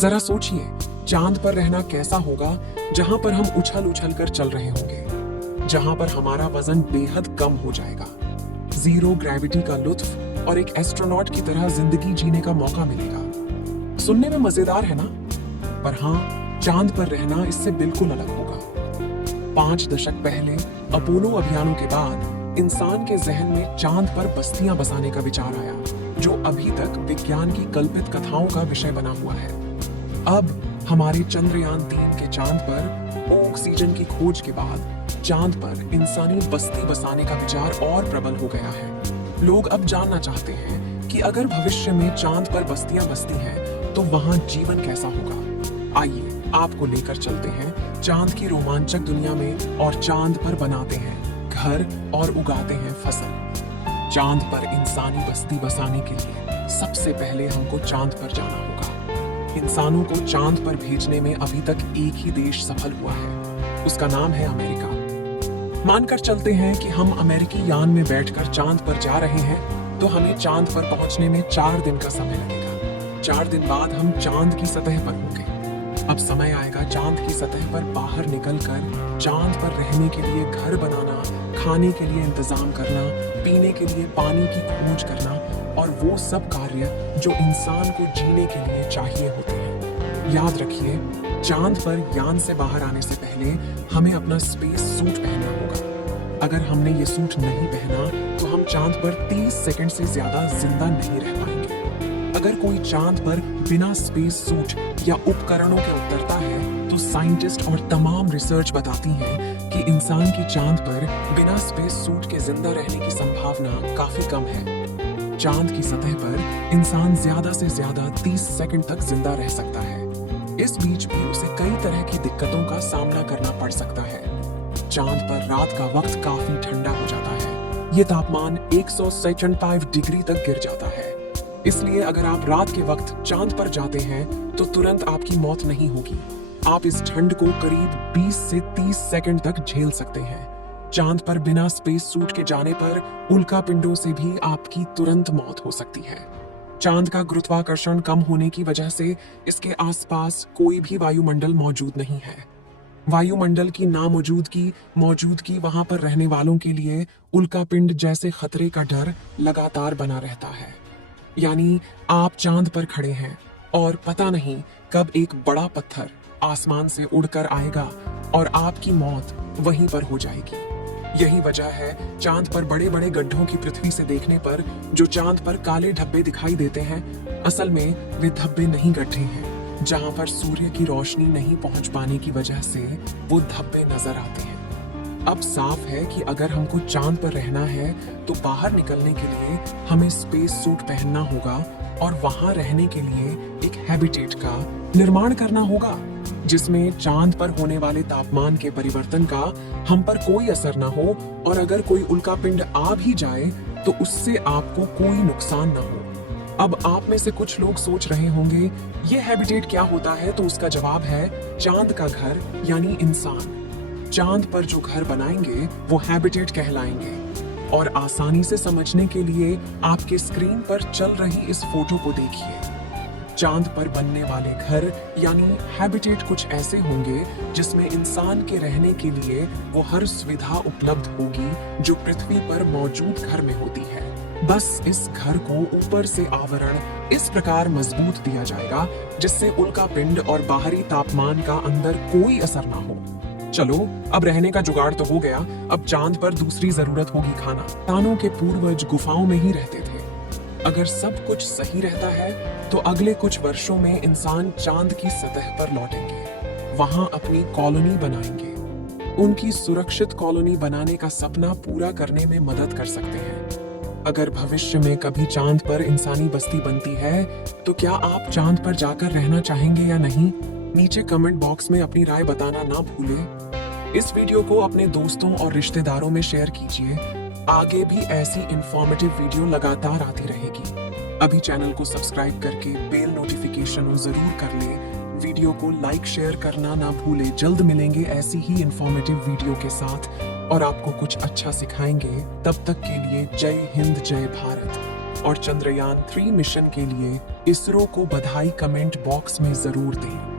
जरा सोचिए, चांद पर रहना कैसा होगा, जहां पर हम उछल उछल कर चल रहे होंगे, जहां पर हमारा वजन बेहद कम हो जाएगा, जीरो ग्रेविटी का लुत्फ और एक एस्ट्रोनॉट की तरह जिंदगी जीने का मौका मिलेगा। सुनने में मजेदार है ना? पर हाँ, चांद पर रहना इससे बिल्कुल अलग होगा। 5 दशक पहले अपोलो अभियानों के बाद इंसान के जहन में चांद पर बस्तियां बसाने का विचार आया, जो अभी तक विज्ञान की कल्पित कथाओं का विषय बना हुआ है। अब हमारे चंद्रयान 3 के चांद पर ऑक्सीजन की खोज के बाद चांद पर इंसानी बस्ती बसाने का विचार और प्रबल हो गया है। लोग अब जानना चाहते हैं कि अगर भविष्य में चांद पर बस्तियां बसती हैं, तो वहां जीवन कैसा होगा। आइए आपको लेकर चलते हैं चांद की रोमांचक दुनिया में और चांद पर बनाते हैं घर और उगाते हैं फसल। चांद पर इंसानी बस्ती बसाने के लिए सबसे पहले हमको चांद पर जाना होगा। इंसानों को चांद पर भेजने में अभी तक एक ही देश सफल हुआ है, उसका नाम है अमेरिका। मानकर चलते हैं कि हम अमेरिकी यान में बैठकर चांद पर जा रहे हैं, तो हमें चांद पर पहुंचने में 4 दिन का समय लगेगा। 4 दिन बाद हम चांद की सतह पर होंगे। अब समय आएगा चांद की सतह पर बाहर निकलकर चांद पर रहने के लिए घर बनाना, खाने के लिए इंतजाम करना, पीने के लिए पानी की खोज करना और वो सब कार्य जो इंसान को जीने के लिए चाहिए होते हैं। याद रखिए, चांद पर यान से बाहर आने से पहले हमें अपना स्पेस सूट पहनना होगा। अगर हमने ये सूट नहीं पहना तो हम चांद पर 30 सेकंड से ज्यादा जिंदा नहीं रह पाएंगे। अगर कोई चांद पर बिना स्पेस सूट या उपकरणों के उतरता है, तो साइंटिस्ट और तमाम रिसर्च बताती हैं कि इंसान की चांद पर बिना स्पेस सूट के जिंदा रहने की संभावना काफी कम है। चांद की सतह पर इंसान ज्यादा से ज्यादा 30 सेकंड तक जिंदा रह सकता है। इस बीच भी उसे कई तरह की दिक्कतों का सामना करना पड़ सकता है। चांद पर रात का वक्त काफी ठंडा हो जाता है। ये तापमान 195 डिग्री तक गिर जाता है। इसलिए अगर आप रात के वक्त चांद पर जाते हैं, तो तुरंत आपकी मौत नहीं होगी। आप इस ठंड को करीब 20 से 30 सेकंड तक झेल सकते हैं। चांद पर बिना स्पेस सूट के जाने पर उल्का पिंडों से भी आपकी तुरंत मौत हो सकती है। चांद का गुरुत्वाकर्षण कम होने की वजह से इसके आसपास कोई भी वायुमंडल मौजूद नहीं है। वायुमंडल की मौजूदगी वहां पर रहने वालों के लिए उल्का पिंड जैसे खतरे का डर लगातार बना रहता है। यानी आप चांद पर खड़े हैं और पता नहीं कब एक बड़ा पत्थर आसमान से उड़कर आएगा और आपकी मौत वहीं पर हो जाएगी। यही वजह है चांद पर बड़े बड़े गड्ढों की पृथ्वी से देखने पर जो चांद पर काले धब्बे दिखाई देते हैं, असल में वे धब्बे नहीं गड्ढे हैं। जहां पर सूर्य की रोशनी नहीं पहुंच पाने की वजह से वो धब्बे नजर आते हैं। अब साफ है कि अगर हमको चांद पर रहना है, तो बाहर निकलने के लिए हमें स्पेस सूट पहनना होगा और वहां रहने के लिए एक हैबिटेट का निर्माण करना होगा, जिसमें चांद पर होने वाले तापमान के परिवर्तन का हम पर कोई असर ना हो, और अगर कोई उल्का पिंड आ भी जाए तो उससे आपको कोई नुकसान ना हो। अब आप में से कुछ लोग सोच रहे होंगे, ये हैबिटेट क्या होता है? तो उसका जवाब है चांद का घर, यानी इंसान। चांद पर जो घर बनाएंगे वो हैबिटेट कहलाएंगे। और आसानी से समझने के लिए आपके स्क्रीन पर चल रही इस फोटो को देखिए। चांद पर बनने वाले घर यानी हैबिटेट कुछ ऐसे होंगे जिसमें इंसान के रहने के लिए वो हर सुविधा उपलब्ध होगी जो पृथ्वी पर मौजूद घर में होती है। बस इस घर को ऊपर से आवरण इस प्रकार मजबूत दिया जाएगा जिससे उल्का पिंड और बाहरी तापमान का अंदर कोई असर ना हो। चलो, अब रहने का जुगाड़ तो हो गया, अब चांद पर दूसरी जरूरत होगी खाना। इंसानों के पूर्वज गुफाओं में ही रहते थे। अगर सब कुछ सही रहता है तो अगले कुछ वर्षों में इंसान चांद की सतह पर लौटेंगे, वहां अपनी कॉलोनी बनाएंगे। उनकी सुरक्षित कॉलोनी बनाने का सपना पूरा करने में मदद कर सकते हैं। अगर भविष्य में कभी चांद पर इंसानी बस्ती बनती है, तो क्या आप चांद पर जाकर रहना चाहेंगे या नहीं? नीचे कमेंट बॉक्स में अपनी राय बताना ना भूलें। इस वीडियो को अपने दोस्तों और रिश्तेदारों में शेयर कीजिए। आगे भी ऐसी इंफॉर्मेटिव वीडियो लगातार आती रहेगी। अभी चैनल को सब्सक्राइब करके बेल नोटिफिकेशन जरूर कर लें। वीडियो को लाइक शेयर करना ना भूलें। जल्द मिलेंगे ऐसी ही इंफॉर्मेटिव वीडियो के साथ और आपको कुछ अच्छा सिखाएंगे। तब तक के लिए जय हिंद, जय भारत। और चंद्रयान 3 मिशन के लिए इसरो को बधाई कमेंट बॉक्स में जरूर दें।